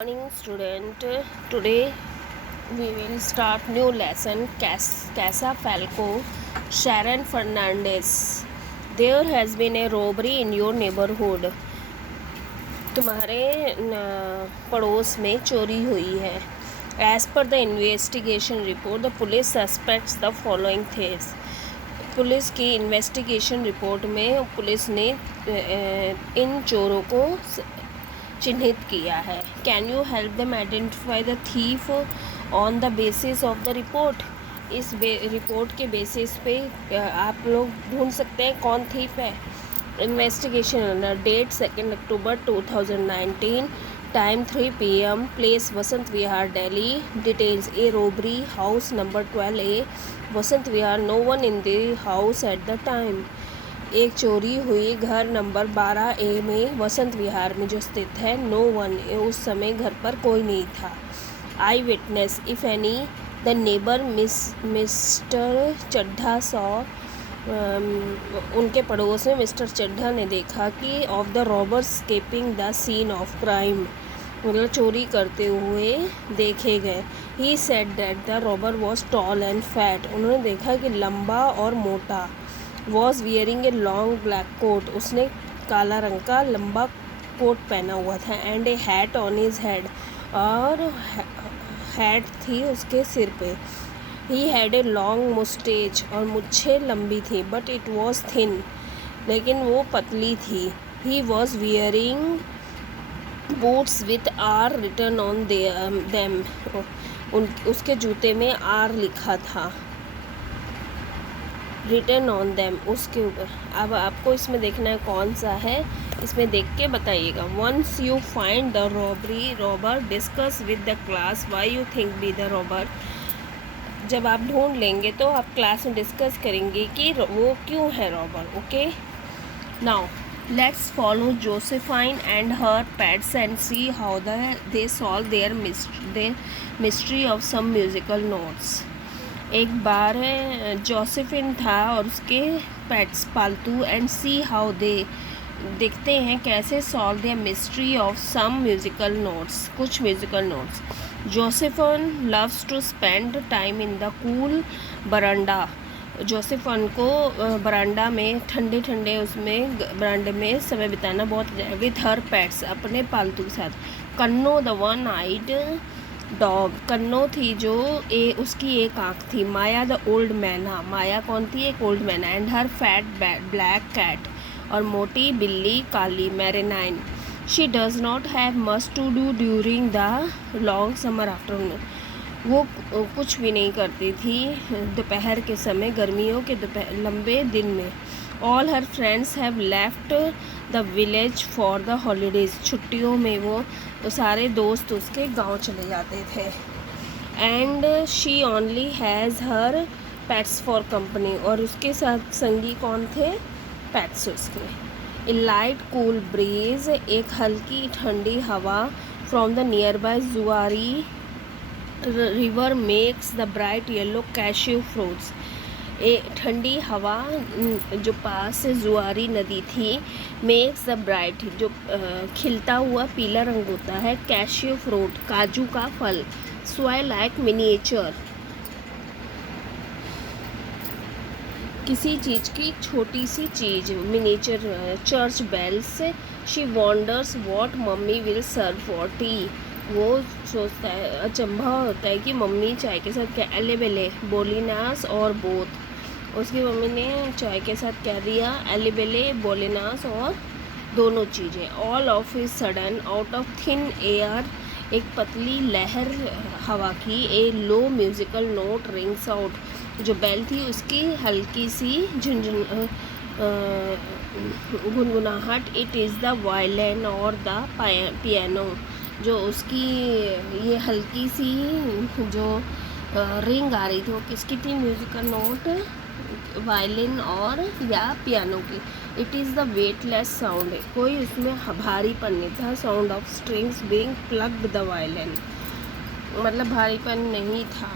Morning student, today we will start new lesson. Casa Falco, Sharon Fernandez. There has been a robbery in your neighborhood. तुम्हारे पड़ोस में चोरी हुई है. As per the investigation report, the police suspects the following things. Police की investigation report में police ने इन चोरों को चिन्हित किया है. Can you help them identify the thief on the basis of the report. इस रिपोर्ट के बेसिस पे आप लोग ढूंढ सकते हैं कौन थीफ है. Investigation date 2 October 2019, time 3 PM, place Vasant Vihar Delhi. Details a robbery, house number 12A, Vasant Vihar. No one in the house at the time. एक चोरी हुई घर नंबर 12A में वसंत विहार में जो स्थित है. नो वन, उस समय घर पर कोई नहीं था. Eye witness if any, the neighbour mister Chadha saw, उनके पड़ोस में मिस्टर चड्ढा ने देखा कि of the robbers escaping the scene of crime, मतलब चोरी करते हुए देखे गए. He said that the robber was tall and fat, उन्होंने देखा कि लंबा और मोटा. Was wearing a long black coat, उसने काला रंग का लंबा कोट पहना हुआ था. And a hat on his head, और हैट थी उसके सिर पे. ही हैड ए लॉन्ग मुस्टेच, और मुच्छें लंबी थी. बट इट वॉज थिन, लेकिन वो पतली थी. He was wearing boots with R written on them, उसके जूते में आर लिखा था. रिटर्न ऑन देम, उसके ऊपर. अब आपको इसमें देखना है कौन सा है, इसमें देख के बताइएगा. Once you find the robber discuss with the class why you think be the robber. जब आप ढूंढ लेंगे तो आप क्लास में डिस्कस करेंगे कि वो क्यों है robber. Okay, now let's follow Josephine and her pets and see how they solve their mystery of some musical notes. एक बार जोसेफिन था और उसके पेट्स पालतू. एंड सी हाउ दे, देखते हैं कैसे solve the mystery of some musical notes, कुछ musical notes. Josephine loves to spend time in the cool veranda. Josephine को बरांडा में ठंडे उसमें बरांडे में समय बिताना बहुत. विथ हर पेट्स, अपने पालतू के साथ. कन्नो द वन आइड डॉग, कन्नो थी जो उसकी एक आँख थी. माया द ओल्ड मैना, माया कौन थी, एक old myna. And her fat black cat, और मोटी बिल्ली काली Marinain. She does not have much to do during the long summer afternoon, वो कुछ भी नहीं करती थी दोपहर के समय, गर्मियों के लंबे दिन में. All her friends have left the village for the holidays, छुट्टियों में वो सारे दोस्त उसके गांव चले जाते थे. And she only has her pets for company, और उसके साथ संगी कौन थे, पेट्स उसके. ए लाइट कूल ब्रीज, एक हल्की ठंडी हवा. फ्रॉम द नियर बाय जुआरी river makes the bright yellow cashew fruits. ठंडी हवा जो पास से जुआरी नदी थी. मेक्स द ब्राइट, जो खिलता हुआ पीला रंग होता है. कैश्यू फ्रूट, काजू का फल. स्वाई लाइक मिनिएचर, किसी चीज़ की छोटी सी चीज़. Miniature church bells. She wonders what mummy will serve for tea, वो सोचता है, अचंभा होता है कि मम्मी चाय के साथ क्या. एलेबेले, बोलिनास और बोथ, उसकी मम्मी ने चाय के साथ क्या दिया, एलिबेले, बोलिनास और दोनों चीज़ें. All of a sudden, out of thin air, एक पतली लहर हवा की. ए लो म्यूजिकल नोट रिंग्स आउट, जो बेल थी उसकी हल्की सी गुनगुनाहट. इट इज़ द वायलिन और द पियानो, जो उसकी ये हल्की सी जो रिंग आ रही थी वो किसकी थी, म्यूजिकल नोट, वायलिन और या पियानो की. It is the weightless sound, कोई उसमें भारीपन नहीं था. Sound of strings being plucked the violin, मतलब भारीपन नहीं था.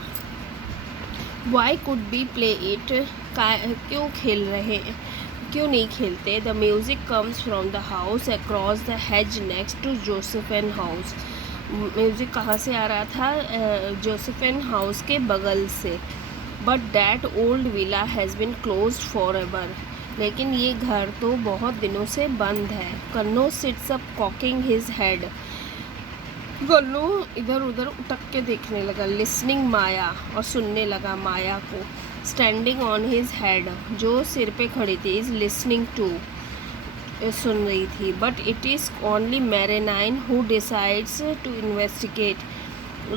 Why could be play it, क्यों खेल रहे, क्यों नहीं खेलते. The music comes from the house across the hedge next to Josephine house, music कहाँ से आ रहा था? जोसेफिन हाउस के बगल से। But that old villa has been closed for ever. लेकिन ये घर तो बहुत दिनों से बंद है। Kanno sits up cocking his head. Kanno इधर उधर उटक के देखने लगा। लिसनिंग माया, और सुनने लगा माया को। स्टैंडिंग ऑन हिज हेड, जो सिर पे खड़ी थी, इज लिसनिंग टू, सुन रही थी। But it is only Marinain who decides to investigate.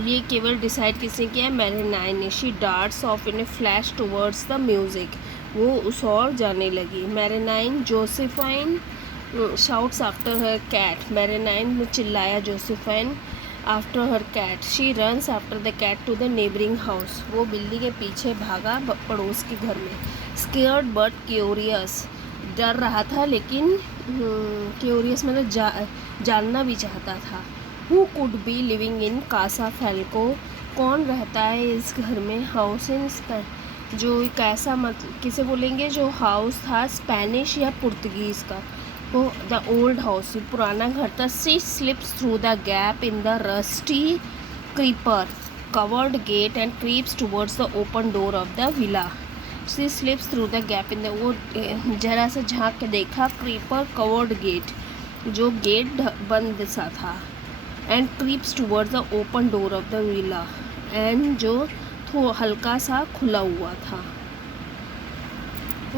ये केवल डिसाइड किसने किया है? मैरेनाइन ने। She darts off in a flash towards the music. वो उस ओर जाने लगी। Marinain Josephine shouts after her cat. Marinain ने चिल्लाया Josephine after her cat. She runs after the cat to the neighbouring house. वो बिल्ली के पीछे भागा पड़ोस के घर में। स्केयर्ड बट क्यूरियस, डर रहा था लेकिन क्यूरियस मतलब जानना भी चाहता था। Who could be living in Casa Falco. कौन रहता है इस घर में? हाउस इन जो कैसा मतलब किसे बोलेंगे? जो हाउस था स्पेनिश या पुर्तगीज़ का। वो द ओल्ड हाउस, पुराना घर था। She slips through the gap in the rusty creeper covered gate and creeps towards the open door of the villa. She slips through the gap in the, वो जरा सा झांक के देखा क्रीपर कवर्ड गेट, जो गेट बंद सा था। And creeps towards the open door of the villa, and जो हल्का सा खुला हुआ था।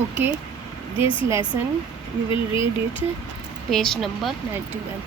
Okay, this lesson you will read it, page number 91.